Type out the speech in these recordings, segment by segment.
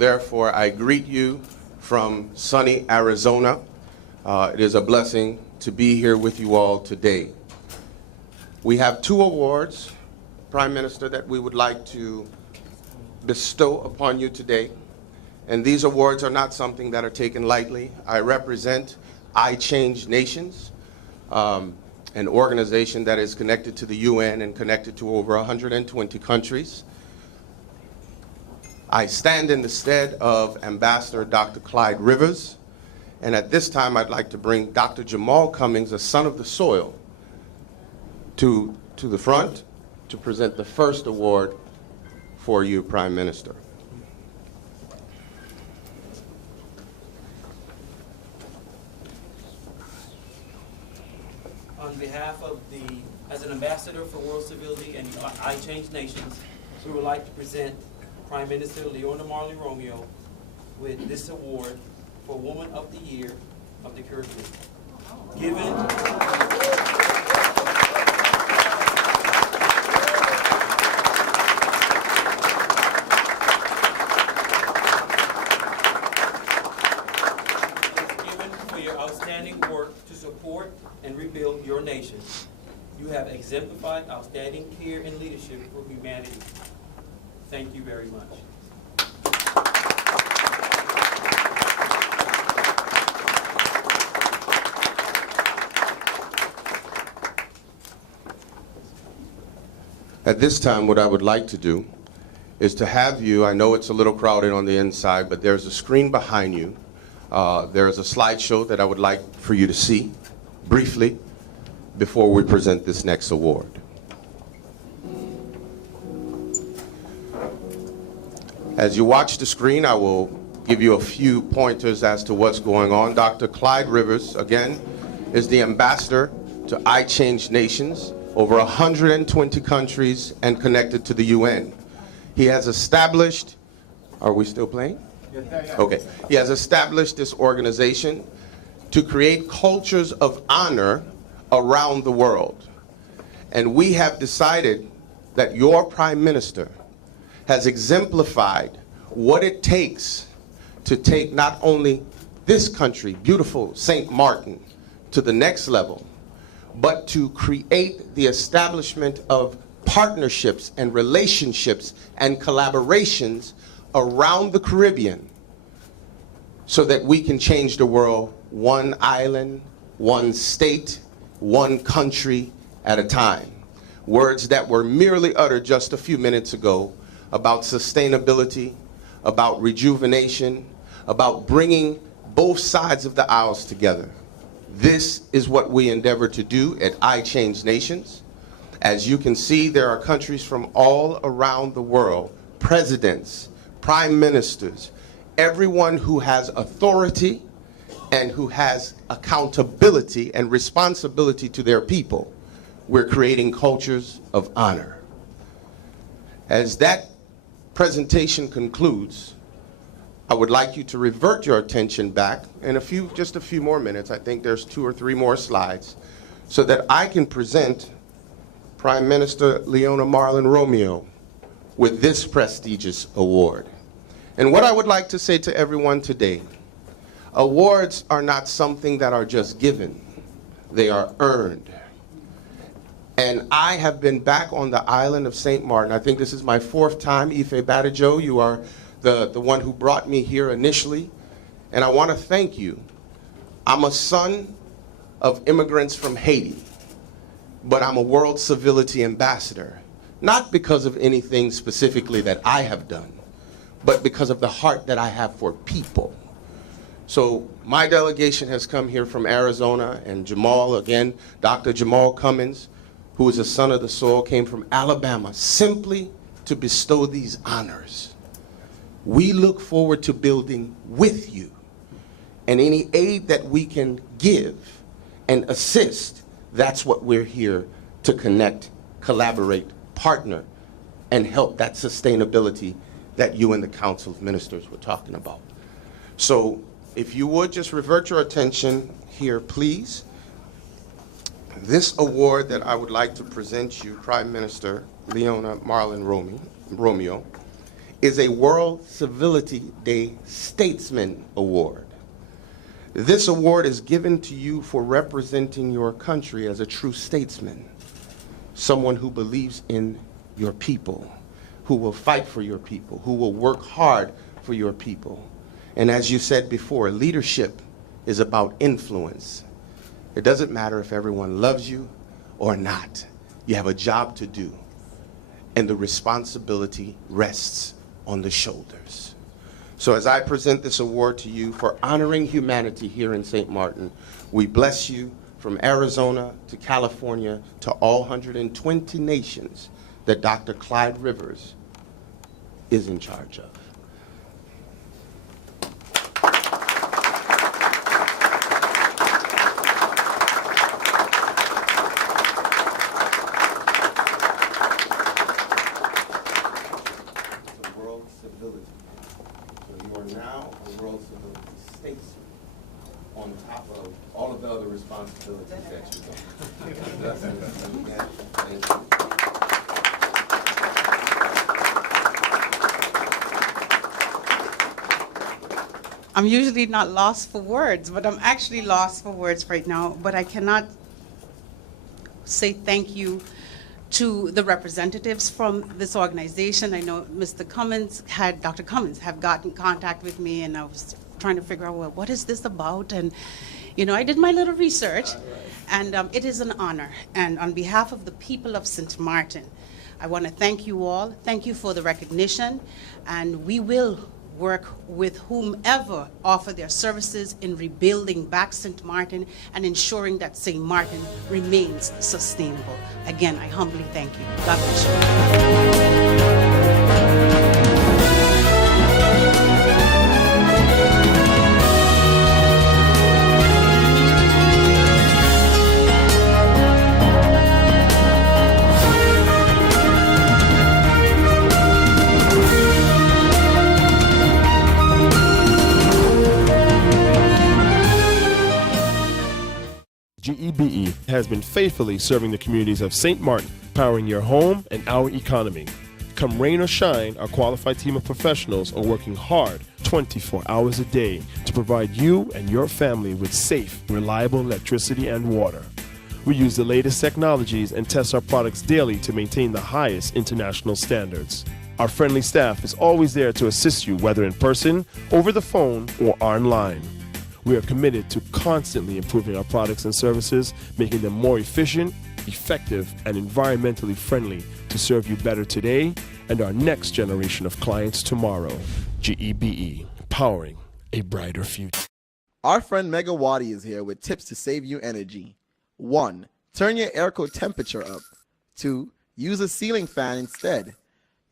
therefore, I greet you from sunny Arizona. It is a blessing to be here with you all today. We have two awards, Prime Minister, that we would like to bestow upon you today. And these awards are not something that are taken lightly. I represent I Change Nations, an organization that is connected to the UN and connected to over 120 countries. I stand in the stead of Ambassador Dr. Clyde Rivers, and at this time I'd like to bring Dr. Jamal Cummings, a son of the soil, to the front to present the first award for you, Prime Minister. On behalf of as an ambassador for world civility and I Change Nations, we would like to present Prime Minister Leona Marley Romeo with this award for Woman of the Year of the Caribbean. Given for your outstanding work to support and rebuild your nation. You have exemplified outstanding care and leadership for humanity. Thank you very much. At this time, what I would like to do is to have you, I know it's a little crowded on the inside, but there's a screen behind you. There's a slideshow that I would like for you to see briefly before we present this next award. As you watch the screen, I will give you a few pointers as to what's going on. Dr. Clyde Rivers, again, is the ambassador to I Change Nations, over 120 countries and connected to the UN. He has established, are we still playing? Okay. He has established this organization to create cultures of honor around the world. And we have decided that your Prime Minister has exemplified what it takes to take not only this country, beautiful St. Martin, to the next level, but to create the establishment of partnerships and relationships and collaborations around the Caribbean so that we can change the world one island, one state, one country at a time. Words that were merely uttered just a few minutes ago about sustainability, about rejuvenation, about bringing both sides of the aisles together. This is what we endeavor to do at I Change Nations. As you can see, there are countries from all around the world, presidents, prime ministers, everyone who has authority and who has accountability and responsibility to their people. We're creating cultures of honor. As that presentation concludes, I would like you to revert your attention back in just a few more minutes. I think there's 2 or 3 more slides, so that I can present Prime Minister Leona Marley Romeo with this prestigious award. And what I would like to say to everyone today, awards are not something that are just given, they are earned. And I have been back on the island of St. Martin. I think this is my 4th time. Ife Badajo, you are the one who brought me here initially. And I want to thank you. I'm a son of immigrants from Haiti, but I'm a World Civility Ambassador. Not because of anything specifically that I have done, but because of the heart that I have for people. So my delegation has come here from Arizona, and Jamal, again, Dr. Jamal Cummings, who is a son of the soil, came from Alabama simply to bestow these honors. We look forward to building with you, and any aid that we can give and assist, that's what we're here to connect, collaborate, partner, and help that sustainability that you and the Council of Ministers were talking about. So if you would just revert your attention here, please. This award that I would like to present you, Prime Minister Leona Marley Romeo, is a World Civility Day Statesman Award. This award is given to you for representing your country as a true statesman, someone who believes in your people, who will fight for your people, who will work hard for your people. And as you said before, leadership is about influence. It doesn't matter if everyone loves you or not. You have a job to do, and the responsibility rests on the shoulders. So as I present this award to you for honoring humanity here in St. Martin, we bless you from Arizona to California to all 120 nations that Dr. Clyde Rivers is in charge of. World Civility. So you are now a World Civility statesman on top of all of the other responsibilities that you've done. Thank you. I'm usually not lost for words, but I'm actually lost for words right now. But I cannot say thank you to the representatives from this organization. I know Dr. Cummins have gotten in contact with me, and I was trying to figure out, well, what is this about? And, you know, I did my little research, and it is an honor. And on behalf of the people of St. Martin, I want to thank you all. Thank you for the recognition, and we will work with whomever offer their services in rebuilding back St. Martin and ensuring that St. Martin remains sustainable. Again, I humbly thank you. God bless you. GEBE has been faithfully serving the communities of St. Martin, powering your home and our economy. Come rain or shine, our qualified team of professionals are working hard 24 hours a day to provide you and your family with safe, reliable electricity and water. We use the latest technologies and test our products daily to maintain the highest international standards. Our friendly staff is always there to assist you, whether in person, over the phone, or online. We are committed to constantly improving our products and services, making them more efficient, effective, and environmentally friendly to serve you better today and our next generation of clients tomorrow. GEBE, powering a brighter future. Our friend Megawati is here with tips to save you energy. 1. Turn your airco temperature up. 2. Use a ceiling fan instead.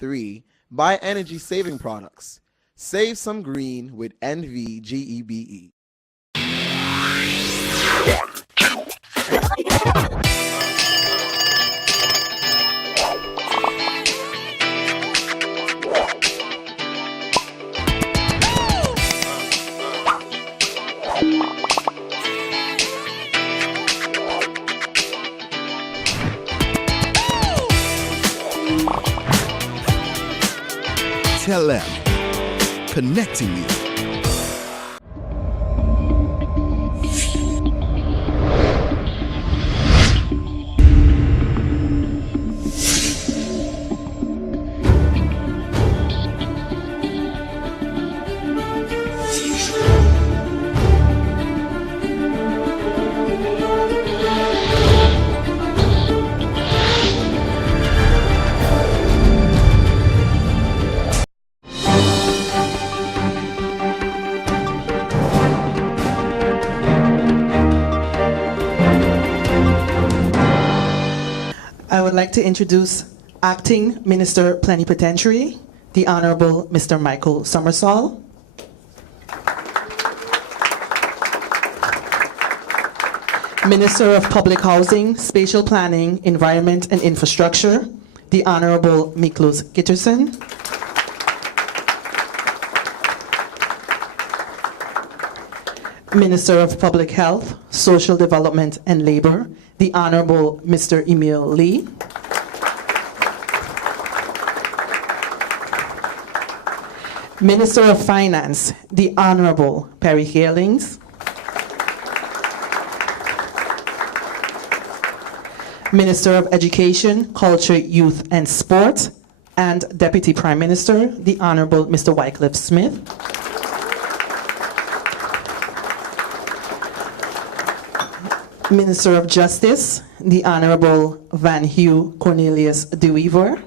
3. Buy energy-saving products. Save some green with NVGEBE. Tell them, connecting you. I would like to introduce Acting Minister Plenipotentiary, the Honorable Mr. Michael Summersall. Minister of Public Housing, Spatial Planning, Environment and Infrastructure, the Honorable Miklos Gitterson. Minister of Public Health, Social Development and Labor, the Honorable Mr. Emil Lee. Minister of Finance, the Honorable Perry Halings. Minister of Education, Culture, Youth and Sport, and Deputy Prime Minister, the Honorable Mr. Wycliffe Smith. Minister of Justice, the Honorable Van Hugh Cornelius de Weaver.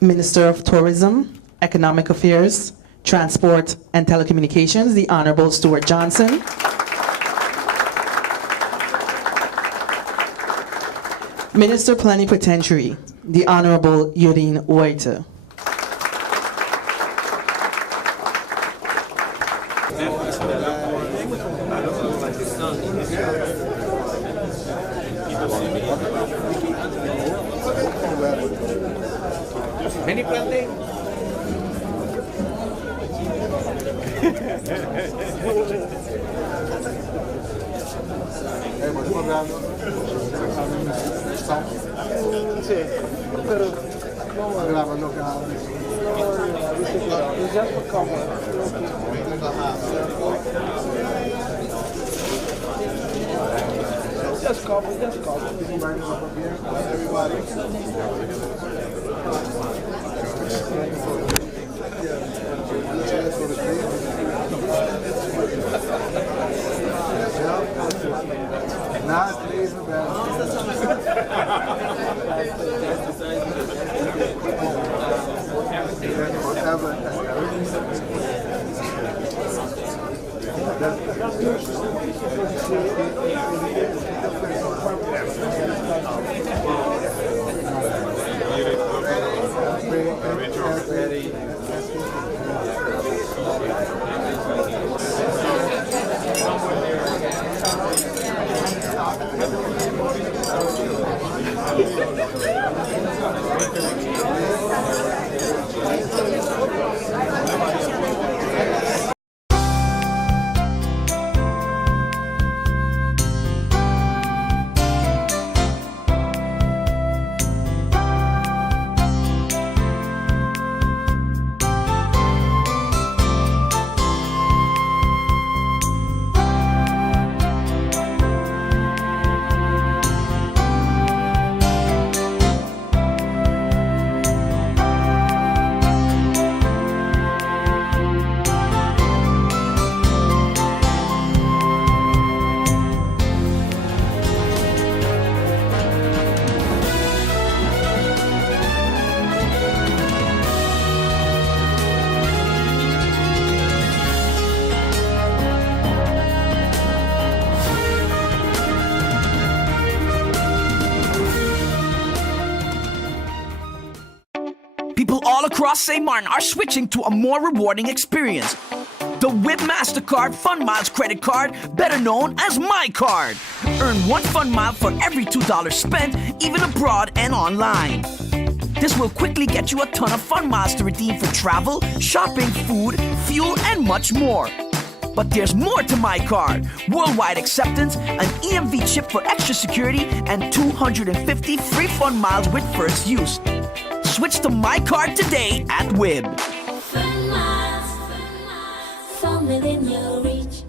Minister of Tourism, Economic Affairs, Transport and Telecommunications, the Honorable Stuart Johnson. Minister Plenipotentiary, the Honorable Yudin Waiter. Many planting? Just coffee. Everybody. Not leave People all across St. Martin are switching to a more rewarding experience. The WIB MasterCard Fun Miles credit card, better known as My Card. Earn 1 fun mile for every $2 spent, even abroad and online. This will quickly get you a ton of fun miles to redeem for travel, shopping, food, fuel, and much more. But there's more to My Card. Worldwide acceptance, an EMV chip for extra security, and 250 free fun miles with first use. Switch to My Card today at WIB. Fun miles, from within your reach.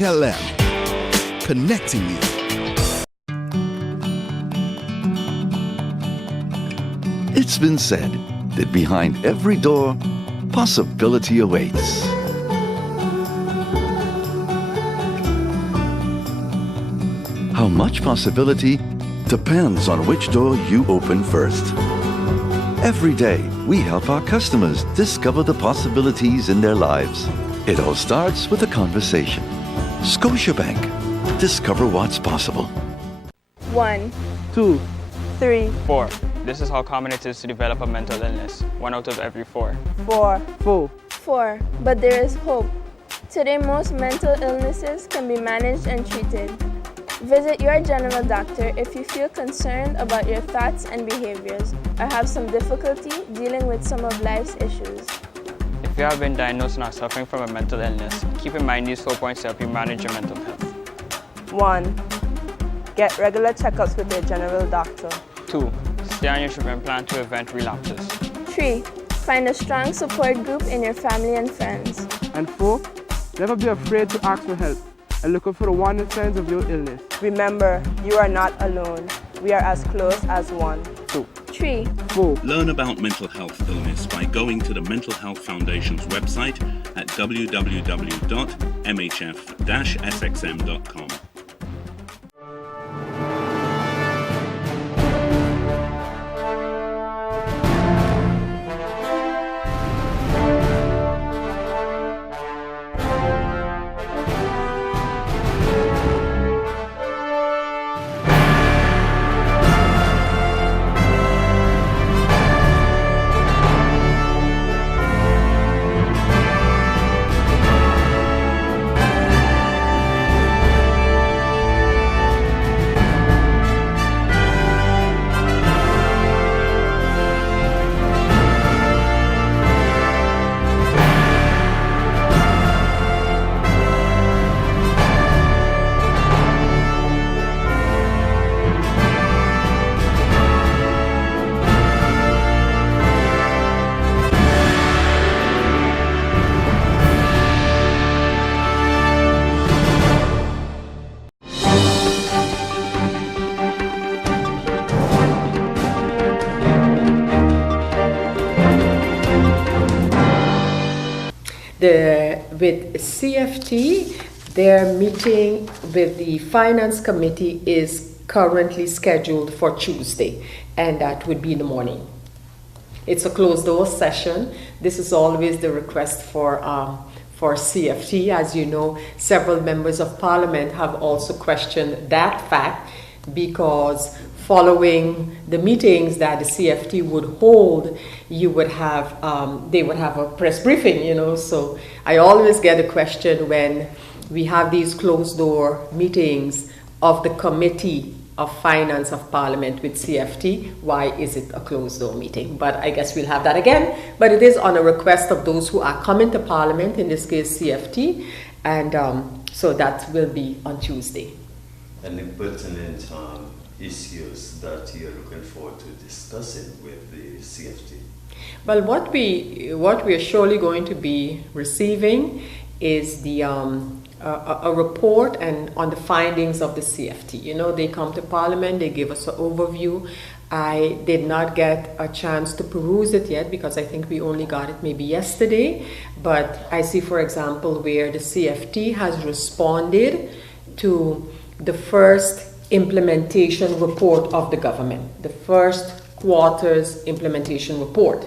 Tell them, connecting you. It's been said that behind every door, possibility awaits. How much possibility depends on which door you open first. Every day, we help our customers discover the possibilities in their lives. It all starts with a conversation. Scotiabank. Discover what's possible. 1, 2, 3, 4. This is how common it is to develop a mental illness, 1 out of every 4. 4. But there is hope. Today, most mental illnesses can be managed and treated. Visit your general doctor if you feel concerned about your thoughts and behaviors or have some difficulty dealing with some of life's issues. If you have been diagnosed and are suffering from a mental illness, keep in mind these 4 points to help you manage your mental health. 1. Get regular checkups with your general doctor. 2. Stay on your treatment plan to prevent relapses. 3. Find a strong support group in your family and friends. And 4. Never be afraid to ask for help and look out for the warning signs of your illness. Remember, you are not alone. We are as close as one. 2. 3. 4. Learn about mental health illness by going to the Mental Health Foundation's website at www.mhf-sxm.com. With CFT, their meeting with the Finance Committee is currently scheduled for Tuesday, and that would be in the morning. It's a closed-door session. This is always the request for CFT. As you know, several members of Parliament have also questioned that fact, because following the meetings that the CFT would hold, you would have they would have a press briefing, So I always get a question when we have these closed door meetings of the Committee of Finance of Parliament with CFT. Why is it a closed door meeting? But I guess we'll have that again. But it is on a request of those who are coming to Parliament, in this case CFT, and so that will be on Tuesday. Any pertinent issues that you're looking forward to discussing with the CFT? Well, what we are surely going to be receiving is the a report and on the findings of the CFT. They come to Parliament, they give us an overview. I did not get a chance to peruse it yet because I think we only got it maybe yesterday. But I see, for example, where the CFT has responded to the first implementation report of the government, the first quarter's implementation report.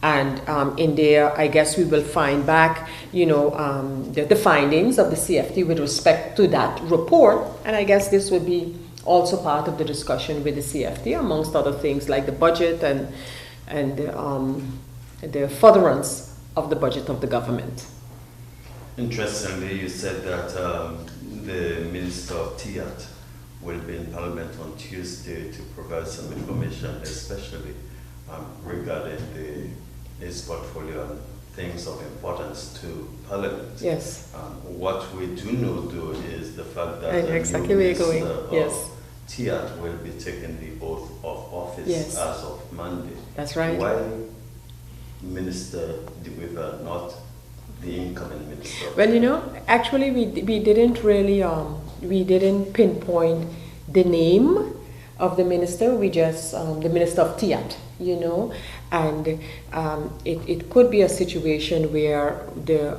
And in there, I guess we will find back, the findings of the CFT with respect to that report. And I guess this would be also part of the discussion with the CFT, amongst other things like the budget and the furtherance of the budget of the government. Interestingly, you said that the Minister of TIAT will be in Parliament on Tuesday to provide some information, especially regarding his portfolio and things of importance to Parliament. Yes. What we do know, though, is the fact that exactly where you're going. Yes. TIAT will be taking the oath of office as of Monday. That's right. Why Minister De Wever, not the incoming minister? Well, actually we didn't really we didn't pinpoint the name of the minister. We just the Minister of TIAT, and it could be a situation where the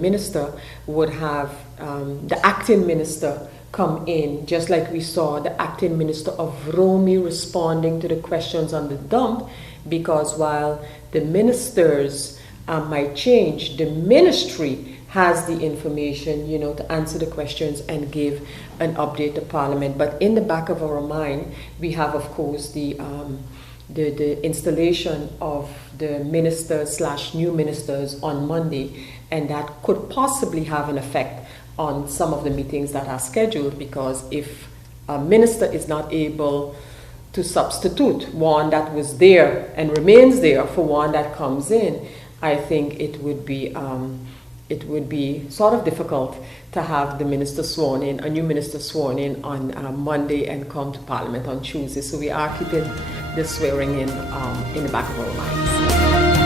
minister would have the acting minister come in, just like we saw the acting minister of Romy responding to the questions on the dump, because while the ministers might change, the ministry has the information, to answer the questions and give an update to Parliament. But in the back of our mind, we have, of course, the installation of the ministers/new ministers on Monday, and that could possibly have an effect on some of the meetings that are scheduled, because if a minister is not able to substitute one that was there and remains there for one that comes in, I think it would be sort of difficult to have the minister sworn in, a new minister sworn in on Monday and come to Parliament on Tuesday. So we are keeping the swearing in the back of our minds.